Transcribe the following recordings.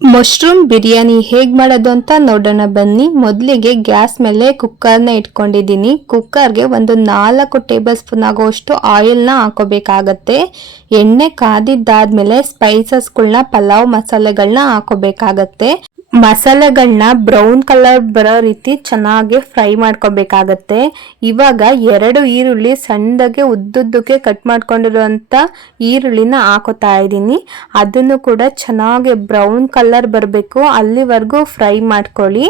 Mushroom biryani ಹೇಗೆ ಮಾಡೋದು ಅಂತ ನೋಡೋಣ ಬನ್ನಿ. ಮೊದಲಿಗೆ ಗ್ಯಾಸ್ ಮೇಲೆ ಕುಕ್ಕರ್ನ ಇಟ್ಕೊಂಡಿದ್ದೀನಿ. ಕುಕ್ಕರ್ಗೆ ಒಂದು 4 ಟೇಬಲ್ ಸ್ಪೂನ್ ಆಗುವಷ್ಟು ಆಯಿಲ್ನ ಹಾಕೋಬೇಕಾಗತ್ತೆ. ಎಣ್ಣೆ ಕಾದಿದ್ದಾದ್ಮೇಲೆ ಸ್ಪೈಸಸ್ಗಳನ್ನ ಪಲಾವ್ ಮಸಾಲೆಗಳನ್ನ ಹಾಕೋಬೇಕಾಗತ್ತೆ. ಮಸಾಲೆಗಳನ್ನ ಬ್ರೌನ್ ಕಲರ್ ಬರೋ ರೀತಿ ಚೆನ್ನಾಗಿ ಫ್ರೈ ಮಾಡ್ಕೋಬೇಕಾಗತ್ತೆ. ಇವಾಗ 2 ಈರುಳ್ಳಿ ಸಣ್ಣದಾಗೆ ಉದ್ದುದ್ದಕ್ಕೆ ಕಟ್ ಮಾಡ್ಕೊಂಡಿರುವಂತ ಈರುಳ್ಳಿನ ಹಾಕೋತಾ ಇದ್ದೀನಿ. ಅದನ್ನು ಕೂಡ ಚೆನ್ನಾಗಿ ಬ್ರೌನ್ ಕಲರ್ ಬರಬೇಕು, ಅಲ್ಲಿವರೆಗೂ ಫ್ರೈ ಮಾಡ್ಕೊಳ್ಳಿ.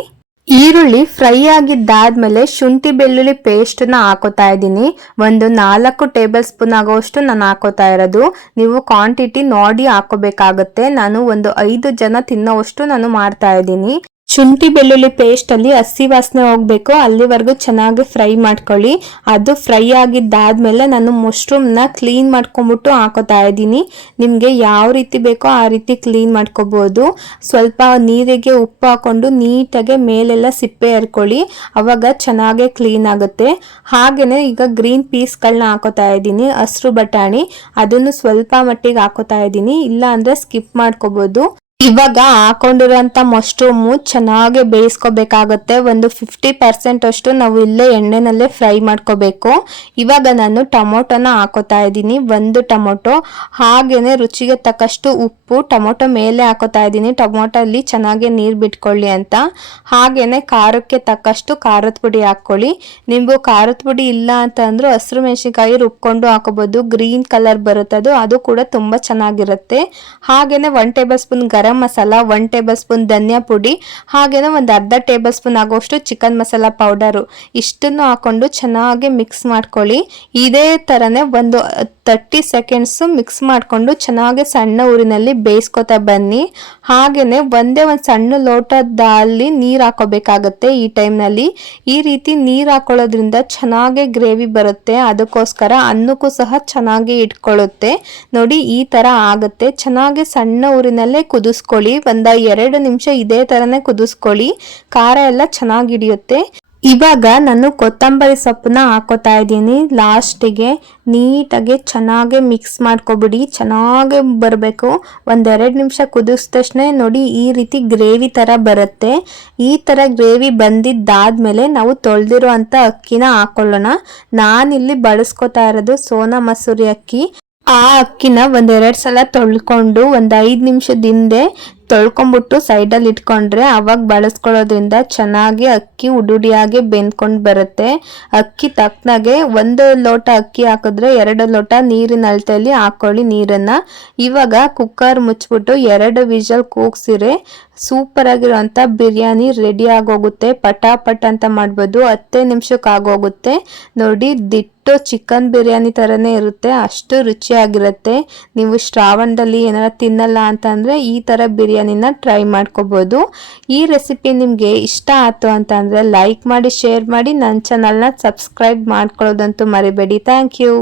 ಈರುಳ್ಳಿ ಫ್ರೈ ಆಗಿದ್ದಾದ್ಮೇಲೆ ಶುಂಠಿ ಬೆಳ್ಳುಳ್ಳಿ ಪೇಸ್ಟ್ನ ಹಾಕೋತಾ ಇದ್ದೀನಿ. ಒಂದು 4 ಟೇಬಲ್ ಸ್ಪೂನ್ ಆಗೋಷ್ಟು ನಾನು ಹಾಕೋತಾ ಇರೋದು. ನೀವು ಕ್ವಾಂಟಿಟಿ ನೋಡಿ ಹಾಕೋಬೇಕಾಗತ್ತೆ. ನಾನು ಒಂದು 5 ಜನ ತಿನ್ನೋವಷ್ಟು ನಾನು ಮಾಡ್ತಾ ಇದ್ದೀನಿ. ಶುಂಠಿ ಬೆಳ್ಳುಳ್ಳಿ ಪೇಸ್ಟ್ ಅಲ್ಲಿ ಹಸಿ ವಾಸನೆ ಹೋಗ್ಬೇಕು, ಅಲ್ಲಿವರೆಗೂ ಚೆನ್ನಾಗಿ ಫ್ರೈ ಮಾಡ್ಕೊಳ್ಳಿ. ಅದು ಫ್ರೈ ಆಗಿದ್ದಾದ್ಮೇಲೆ ನಾನು ಮಶ್ರೂಮ್ನ ಕ್ಲೀನ್ ಮಾಡ್ಕೊಂಡ್ಬಿಟ್ಟು ಹಾಕೋತಾ ಇದ್ದೀನಿ. ನಿಮಗೆ ಯಾವ ರೀತಿ ಬೇಕೋ ಆ ರೀತಿ ಕ್ಲೀನ್ ಮಾಡ್ಕೋಬಹುದು. ಸ್ವಲ್ಪ ನೀರಿಗೆ ಉಪ್ಪು ಹಾಕೊಂಡು ನೀಟಾಗಿ ಮೇಲೆಲ್ಲ ಸಿಪ್ಪೆ ಎರ್ಕೊಳ್ಳಿ, ಅವಾಗ ಚೆನ್ನಾಗಿ ಕ್ಲೀನ್ ಆಗುತ್ತೆ. ಹಾಗೇನೆ ಈಗ ಗ್ರೀನ್ ಪೀಸ್ಗಳನ್ನ ಹಾಕೋತಾ ಇದ್ದೀನಿ, ಹಸಿರು ಬಟಾಣಿ, ಅದನ್ನು ಸ್ವಲ್ಪ ಮಟ್ಟಿಗೆ ಹಾಕೋತಾ ಇದ್ದೀನಿ, ಇಲ್ಲ ಅಂದ್ರೆ ಸ್ಕಿಪ್ ಮಾಡ್ಕೋಬಹುದು. ಇವಾಗ ಹಾಕೊಂಡಿರೋಂಥ ಮಶ್ರೂಮು ಚೆನ್ನಾಗಿ ಬೇಯಿಸ್ಕೋಬೇಕಾಗತ್ತೆ. ಒಂದು 50% ಅಷ್ಟು ನಾವು ಇಲ್ಲೇ ಎಣ್ಣೆನಲ್ಲೇ ಫ್ರೈ ಮಾಡ್ಕೋಬೇಕು. ಇವಾಗ ನಾನು ಟೊಮೊಟೊನ ಹಾಕೋತಾ ಇದ್ದೀನಿ, 1 ಟೊಮೊಟೊ. ಹಾಗೇನೆ ರುಚಿಗೆ ತಕ್ಕಷ್ಟು ಉಪ್ಪು, ಟೊಮೊಟೊ ಮೇಲೆ ಹಾಕೋತಾ ಇದ್ದೀನಿ, ಟೊಮೊಟೊ ಅಲ್ಲಿ ಚೆನ್ನಾಗಿ ನೀರು ಬಿಟ್ಕೊಳ್ಳಿ ಅಂತ. ಹಾಗೇನೆ ಖಾರಕ್ಕೆ ತಕ್ಕಷ್ಟು ಖಾರದ ಪುಡಿ ಹಾಕ್ಕೊಳ್ಳಿ. ನಿಮಗೂ ಖಾರದ ಪುಡಿ ಇಲ್ಲ ಅಂತ ಅಂದ್ರೂ ಹಸಿರು ಮೆಣಸಿನಕಾಯಿ ರುಬ್ಕೊಂಡು ಹಾಕೋಬಹುದು, ಗ್ರೀನ್ ಕಲರ್ ಬರುತ್ತದು, ಅದು ಕೂಡ ತುಂಬಾ ಚೆನ್ನಾಗಿರುತ್ತೆ. ಹಾಗೇನೆ 1 table spoon garam masala, 1 table spoon ಧನಿಯಾ ಪುಡಿ, ಹಾಗೇನೆ ಒಂದು ಅರ್ಧ ಟೇಬಲ್ ಸ್ಪೂನ್ ಆಗೋಷ್ಟು ಚಿಕನ್ ಮಸಾಲ ಪೌಡರು, ಇಷ್ಟನ್ನು ಹಾಕೊಂಡು ಚೆನ್ನಾಗಿ ಮಿಕ್ಸ್ ಮಾಡ್ಕೊಳ್ಳಿ. ಇದೇ ತರನೇ ಒಂದು 30 ಸೆಕೆಂಡ್ಸ್ ಮಿಕ್ಸ್ ಮಾಡ್ಕೊಂಡು ಚೆನ್ನಾಗಿ ಸಣ್ಣ ಊರಿನಲ್ಲಿ ಬೇಯಿಸ್ಕೊತಾ ಬನ್ನಿ. ಹಾಗೇನೆ ಒಂದೇ ಒಂದು ಸಣ್ಣ ಲೋಟದಲ್ಲಿ ನೀರು ಹಾಕೋಬೇಕಾಗತ್ತೆ. ಈ ಟೈಮ್ನಲ್ಲಿ ಈ ರೀತಿ ನೀರು ಹಾಕೊಳ್ಳೋದ್ರಿಂದ ಚೆನ್ನಾಗಿ ಗ್ರೇವಿ ಬರುತ್ತೆ, ಅದಕ್ಕೋಸ್ಕರ ಅನ್ನಕ್ಕೂ ಸಹ ಚೆನ್ನಾಗಿ ಇಟ್ಕೊಳ್ಳುತ್ತೆ. ನೋಡಿ ಈ ತರ ಆಗುತ್ತೆ. ಚೆನ್ನಾಗಿ ಸಣ್ಣ ಊರಿನಲ್ಲೇ ಕುದಿಸ್ಕೊಳ್ಳಿ, ಒಂದ 2 ನಿಮಿಷ ಇದೇ ತರನೇ ಕುದಿಸ್ಕೊಳ್ಳಿ, ಖಾರ ಎಲ್ಲ ಚೆನ್ನಾಗಿ ಹಿಡಿಯುತ್ತೆ. ಇವಾಗ ನಾನು ಕೊತ್ತಂಬರಿ ಸೊಪ್ಪನ್ನ ಹಾಕೋತಾ ಇದ್ದೀನಿ. ಲಾಸ್ಟಿಗೆ ನೀಟಾಗಿ ಚೆನ್ನಾಗಿ ಮಿಕ್ಸ್ ಮಾಡ್ಕೊಬಿಡಿ, ಚೆನ್ನಾಗಿ ಬರಬೇಕು. 1-2 ನಿಮಿಷ ಕುದಿಸಿದ ತಕ್ಷಣ ನೋಡಿ ಈ ರೀತಿ ಗ್ರೇವಿ ತರ ಬರುತ್ತೆ. ಈ ತರ ಗ್ರೇವಿ ಬಂದಿದ್ದಾದ್ಮೇಲೆ ನಾವು ತೊಳೆದಿರೋ ಅಂತ ಅಕ್ಕಿನ ಹಾಕೊಳ್ಳೋಣ. ನಾನಿಲ್ಲಿ ಬಳಸ್ಕೊತಾ ಇರೋದು ಸೋನಾ ಮಸೂರಿ ಅಕ್ಕಿ. ಆ ಅಕ್ಕಿನ 1-2 ಸಲ ತೊಳ್ಕೊಂಡು ಒಂದು 5 ನಿಮಿಷದ ಹಿಂದೆ ತೊಳ್ಕೊಂಬಿಟ್ಟು ಸೈಡಲ್ಲಿ ಇಟ್ಕೊಂಡ್ರೆ ಅವಾಗ ಬಳಸ್ಕೊಳ್ಳೋದ್ರಿಂದ ಚೆನ್ನಾಗಿ ಅಕ್ಕಿ ಉಡುಡಿಯಾಗಿ ಬೆಂದ್ಕೊಂಡು ಬರುತ್ತೆ. ಅಕ್ಕಿ ತಕ್ಕನಾಗೆ 1 ಲೋಟ ಅಕ್ಕಿ ಹಾಕಿದ್ರೆ 2 ಲೋಟ ನೀರಿನ ಅಳತೆಯಲ್ಲಿ ಹಾಕೊಳ್ಳಿ ನೀರನ್ನ. ಇವಾಗ ಕುಕ್ಕರ್ ಮುಚ್ಚಿಬಿಟ್ಟು 2 ವಿಷಲ್ ಕೂಗ್ಸಿರೆ ಸೂಪರ್ ಆಗಿರೋಂಥ ಬಿರಿಯಾನಿ ರೆಡಿ ಆಗೋಗುತ್ತೆ. ಪಟಾಪಟ್ ಅಂತ ಮಾಡ್ಬೋದು, 10 ನಿಮಿಷಕ್ಕೆ ಆಗೋಗುತ್ತೆ. ನೋಡಿ ದಿಟ್ಟು ಚಿಕನ್ ಬಿರಿಯಾನಿ ಥರನೇ ಇರುತ್ತೆ, ಅಷ್ಟು ರುಚಿಯಾಗಿರುತ್ತೆ. ನೀವು ಶ್ರಾವಣದಲ್ಲಿ ಏನಾರ ತಿನ್ನಲ್ಲ ಅಂತಂದರೆ ಈ ಥರ ಬಿರಿಯಾನಿನ ಟ್ರೈ ಮಾಡ್ಕೋಬೋದು. ಈ ರೆಸಿಪಿ ನಿಮಗೆ ಇಷ್ಟ ಆಯಿತು ಅಂತಂದರೆ ಲೈಕ್ ಮಾಡಿ, ಶೇರ್ ಮಾಡಿ, ನನ್ನ ಚಾನಲ್ನ ಸಬ್ಸ್ಕ್ರೈಬ್ ಮಾಡ್ಕೊಳ್ಳೋದಂತೂ ಮರಿಬೇಡಿ. Thank you.